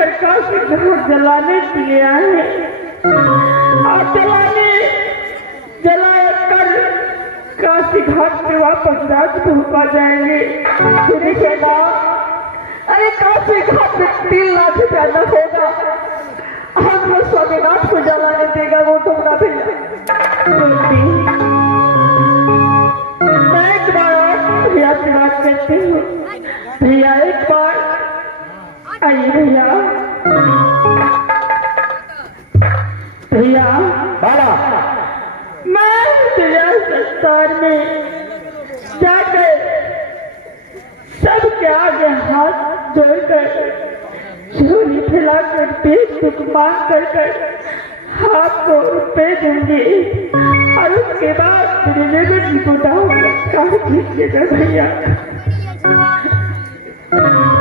लेकर काशी घाट जलाने के लिए आए हैं। आप जलाए कर काशी घाट पे वापस राजभवन पा जाएंगे। अरे काशी घाट में 3 लाख रुपया न होगा, हम लोग स्वामीनाथ को जलाने देगा वो तुमरा मैं एक बार भैया से बात करती हूँ। भैया एक बार आइए भैया। भैया मैं भैया संसार में जाकर सबके आगे हाथ जोड़कर झोली फैलाकर पेट दुख मांग कर आपको रुपये दूंगी और उसके बाद मेरे बेटी को काट दीजिएगा भैया।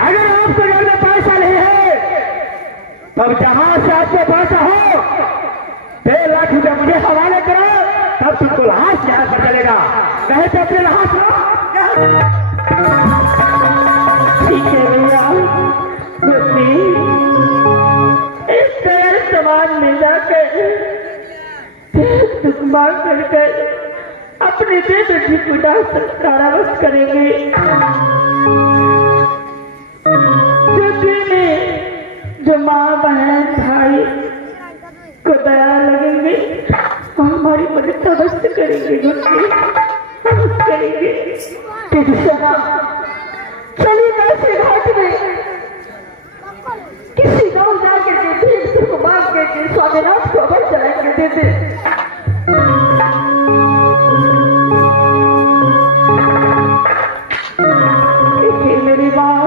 अगर आपको घर में पैसा नहीं है तब जहां से आपको पैसा हो 1.5 लाख रुपया मुझे हवाले करो, तब तुमको लाश यहाँ से चलेगा, कहे तो अपने लाश ठीक है भैया। इस तरह सामान मिल जाकर मांग कर अपने बेटी को कारावास करेंगे। जो माँ बहन भाई को दया लगेंगे वो हमारी मदद अवश्य करेंगे। चलिए काशी घाट में किसी गाँव जाकर के भीड़ को मांग के स्वामीनाथ को अवश्य चलाएंगे देते। मेरी माँ,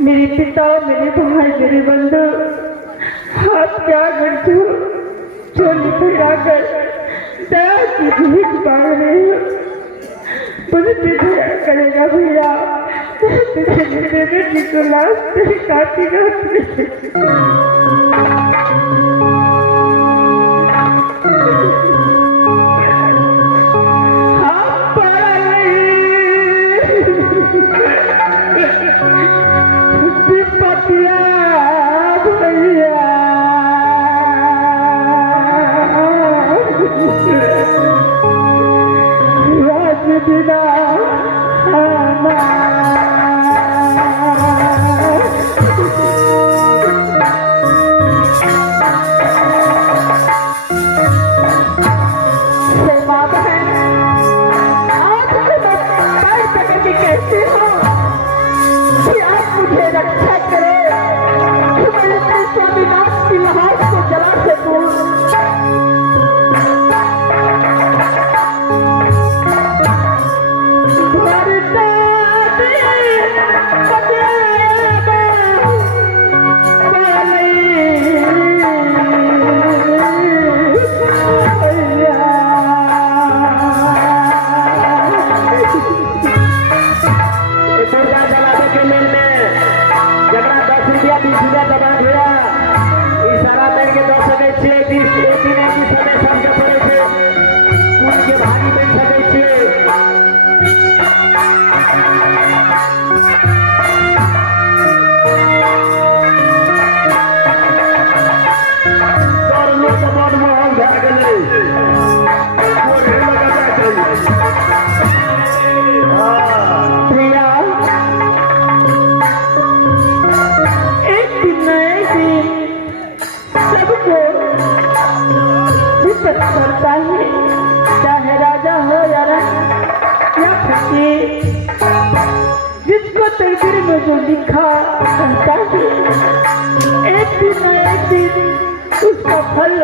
मेरे पिता, मेरे भाई, मेरे बंधु, आप क्या करते हो? चोली फैलाकर दया की भीख मांग रहे हो, मुझे दया करेगा भैया। मेरे बेटी को लाश काटेगा। चाहे राजा हो या जिसको तकदीर में जो लिखा रहता है, एक दिन न एक दिन उसका फल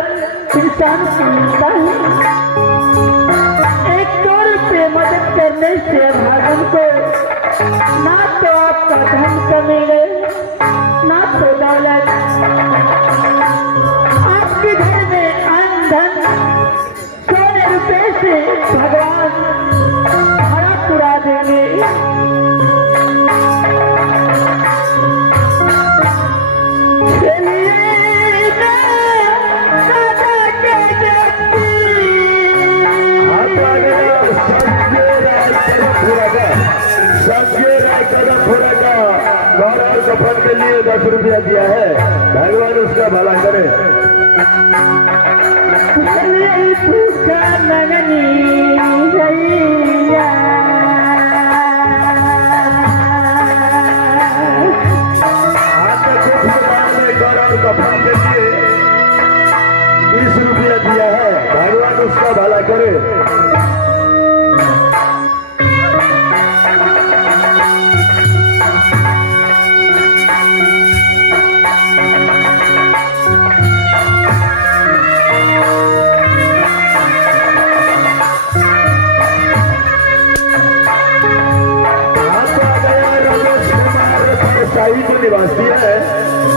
इंसान को मिलता है। एक तौर पे मदद करने से भागन को ना तो आपका धन कमेगा ना तो दौलत, आपके घर में अन्न धन सोने रुपए से भगवान भरा पुरा देंगे। रुपया दिया है, भगवान उसका भला करे। चलिए पूछा नगनी गैया और कफन के लिए 20 रुपया दिया है, भगवान उसका भला करे। शाही को निवासी है,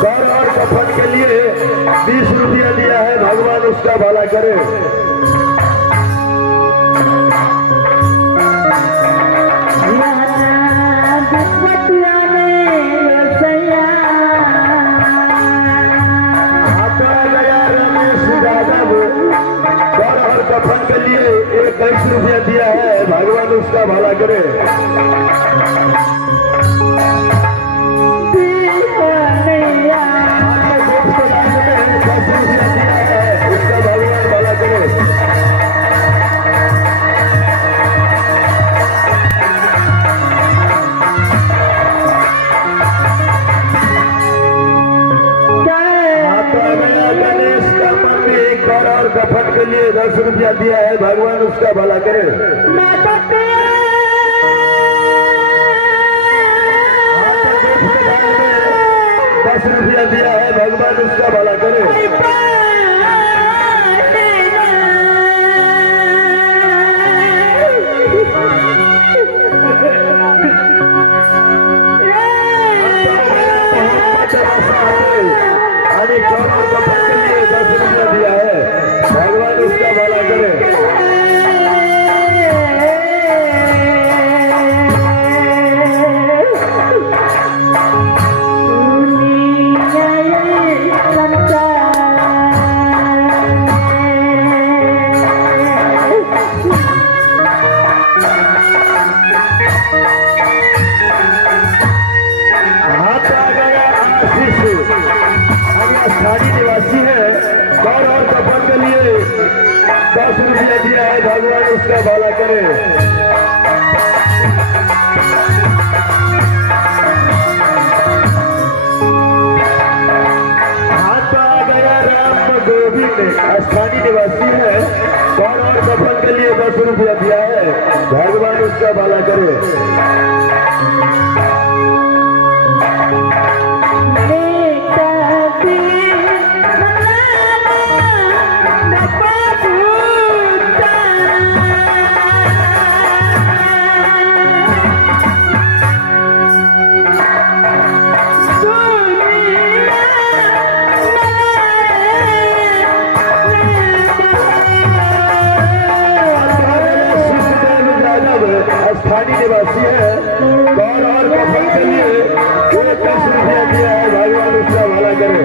गौर और कफन के लिए 20 रुपया दिया है, भगवान उसका भला करे। गौर और कफन के लिए 21 रुपया दिया है, भगवान उसका भला करे। और कफन के लिए 10 रुपया दिया है, भगवान उसका भला करे। 10 रुपया दिया है, भगवान उसका भला करे। कफन के लिए 10 रुपया दिया है, भगवान उसका भला करे। हाथ आ गया आशीष, स्थानीय निवासी है, गौर और कफन के लिए 10 रुपया दिया है, भगवान उसका भला करे। हाथ आ गया राम गोविंद, स्थानीय निवासी है, गौर और कफन के लिए 10 रुपया दिया है, भगवान उसका भला करे। स्थानीय निवासी है, गौर और कफन के लिए 10 रुपया दिया है, भगवान उसका भला करे।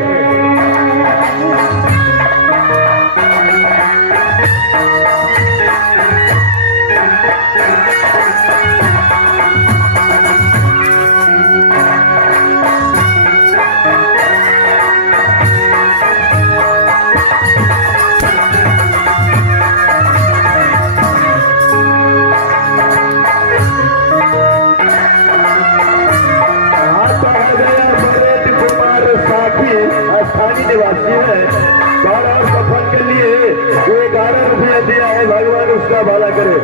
स्थानीय निवासी है, गौर और कफन के लिए 11 रुपया दिया है, भगवान उसका भला करे।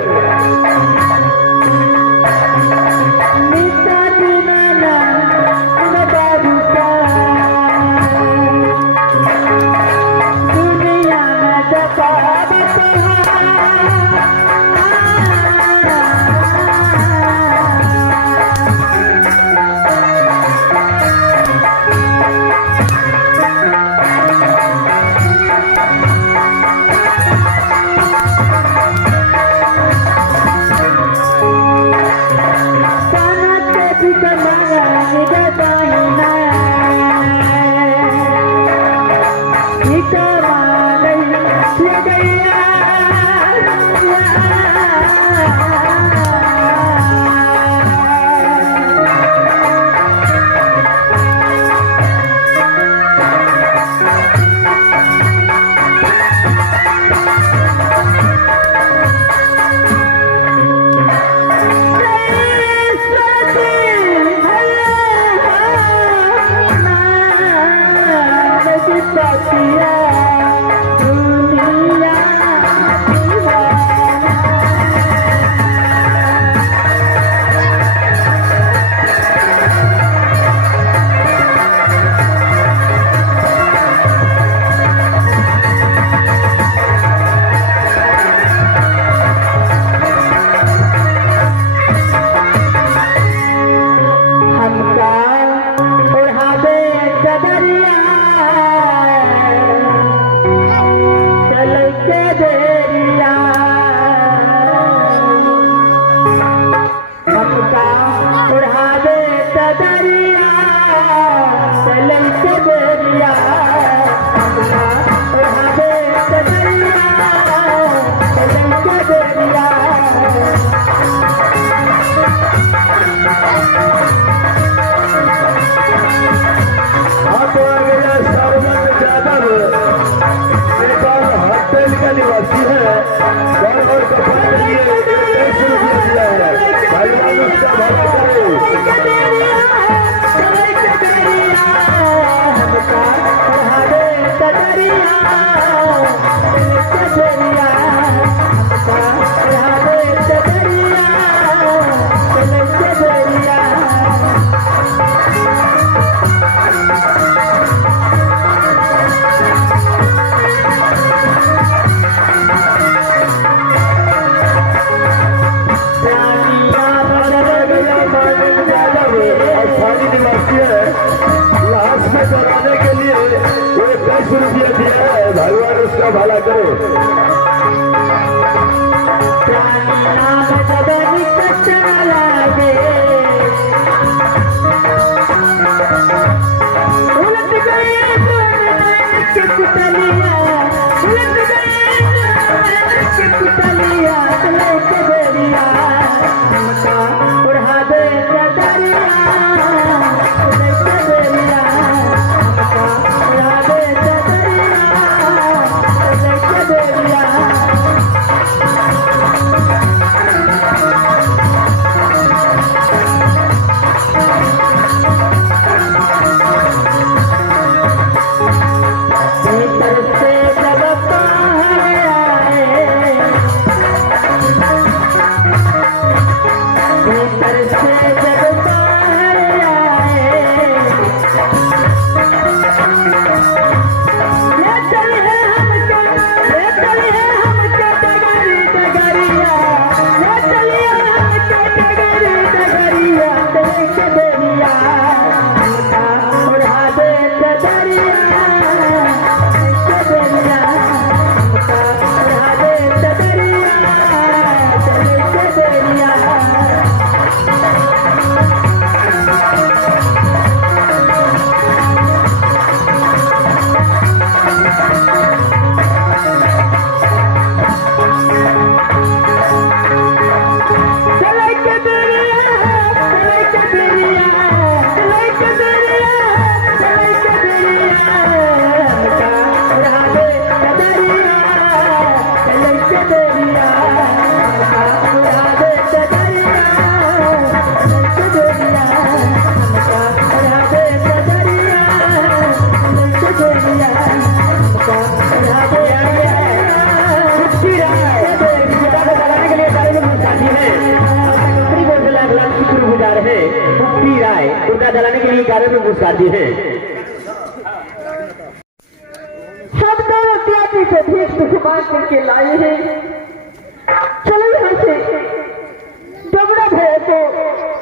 रुपया दिया है, भगवान उसका भला करे। नाम जब निकट लागे उलट गए के कुतलिया, उलट गए के कुतलिया, चले के बेरिया हमका उड़ा दे दरिया, चले के बेरिया हमका उड़ा दे दरिया, चले के बेरिया। जलाने के लिए कार्य में घुसकार दी है। सब दोनों त्यागी से भीख दुखमान करके लाए हैं। चलो यहाँ से डबरा भैया को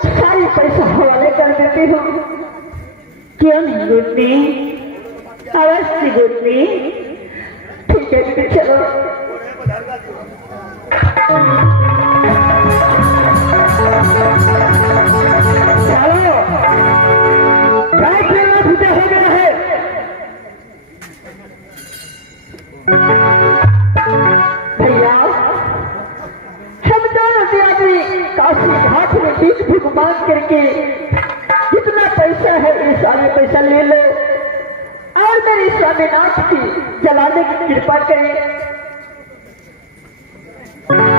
सारी पैसा हवाले कर देती हूँ। क्यों नहीं गुटनी, अवश्य गुटनी। ठीक है दीदी, चलो। भैया हम दोनों आदमी काशी घाट में भीख भीख मांग करके जितना पैसा है इस सारे पैसा ले लो और मेरे स्वामीनाथ की जलाने की कृपा करें।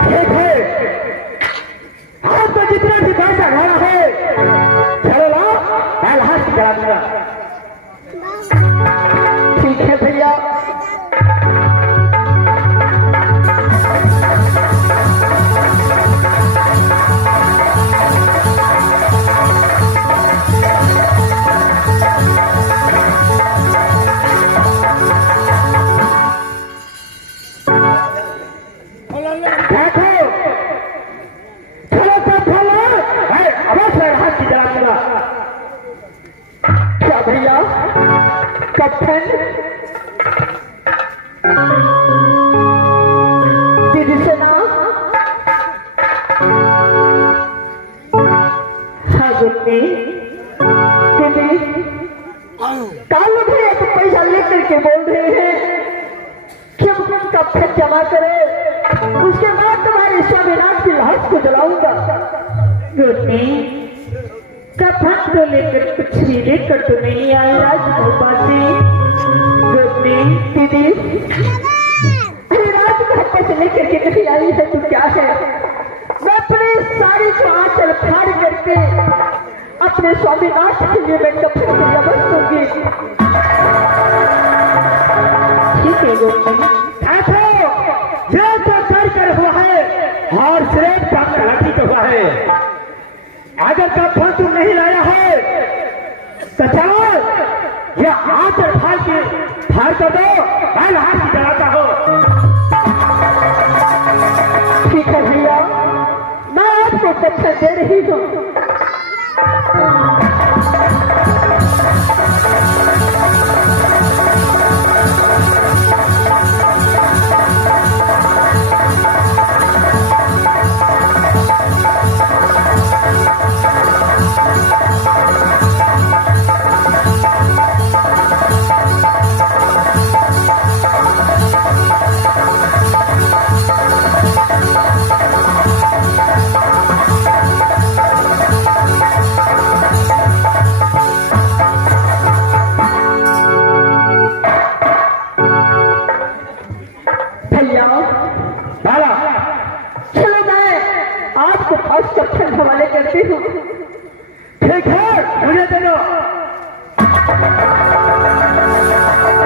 ठीक है, आपको जितना भी पैसा लाना है चलो लाओ, मैं लाश जला दूंगा। ठीक है भैया। क्या भैया कफन दीदी से ना? हाँ गुटनी दीदी, कालू भैया तो पैसा लेकर के बोल रहे हैं कि हम कफन जमा करो, उसके बाद तुम्हारे स्वामीनाथ की लाश को जलाऊंगा। गुटनी कफन तो लेकर कुछ भी लेकर तो नहीं आए राजभोपाल से। दीदी राजभोपाल से लेकर के नहीं आई है तो क्या है, मैं अपने साड़ी को आंचल फाड़ करके अपने स्वामीनाथ के लिए मैं कफन को जबरदस्त दूंगी। ठीक है गोपी, ये तो कर हुआ है और श्रेष्ठ का लाठी तो हुआ है। अगर कफन तुम नहीं लाया है तो चलो ये हाथ फाड़ कर दो, मैं लाश की जलाता हूँ। ठीक है भैया, मैं आपको कफन दे रही हूँ।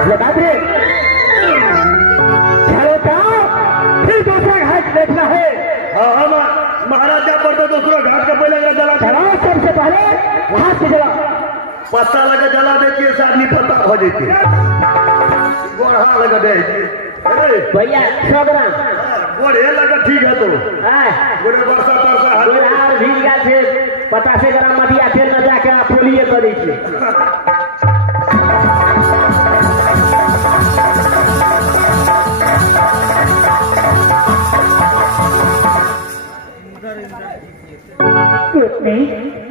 बता दे। चलो तो फिर दूसरा घाट देखना है। हाँ हम महाराजा पर तो दूसरा घाट का पहले जला चलो सबसे पहले वहां से जला पत्ता लगा जला देती है, आदमी पत्ता हो जाती है, गोढ़ा लगा दे भैया 100 ग्राम गोढ़े लगा ठीक है तो गोढ़े वर्षा तरसा हर भीड़ गया छे 50 ग्राम मदिया तेल न जाके आप पोलिए करै छे।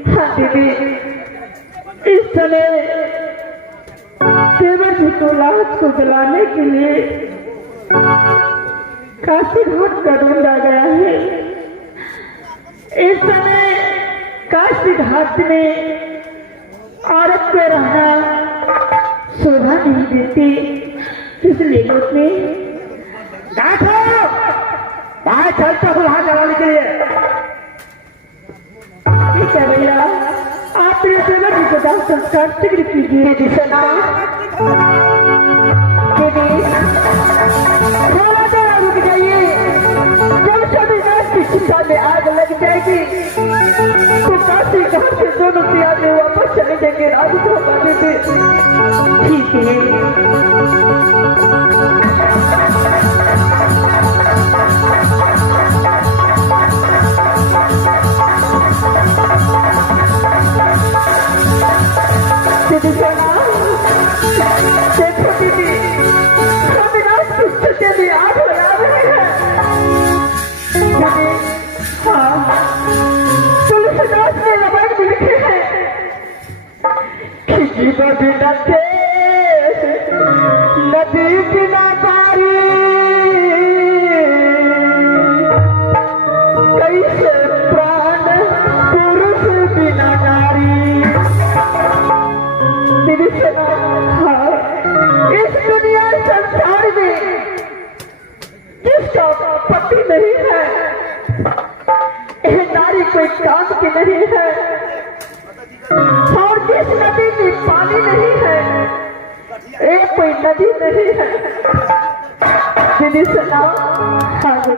हाँ दीदी, इस समय देवर जी को लाश को जलाने के लिए काशी घाट का ढूंढा गया है। इस समय काशी घाट में औरत को रहना शोभा नहीं देती, इसलिए लोग ने बाहर चलता हूँ वहां जलाने के लिए। ठीक है भैया, आप मेरे देवर जी को दाह संस्कार शीघ्र कीजिए। दिशा थोड़ा देर रुक जाइए, जब सभी नाश की शिक्षा में आग लग जाएगी तो काशी घाट से दोनों प्यारे वापस चले जाएंगे राजू होगा दीदी। ठीक है दीदी, सोना देखो दीदी, सभी नाश की शिक्षा में आग लगा रहे हैं दीदी। हाँ, तुलसीदास ने रामायण में लिखे हैं कि जीवन बिना देश नदी बिना पारी, कैसे प्राण पुरुष बिना नारी। दीदी सुना, हाँ, इस दुनिया संसार में जिसका पति नहीं है, यह नारी कोई काम की नहीं है, और जिस नदी में पानी नहीं है एक कोई नदी नहीं है। दीदी सुना, हाँ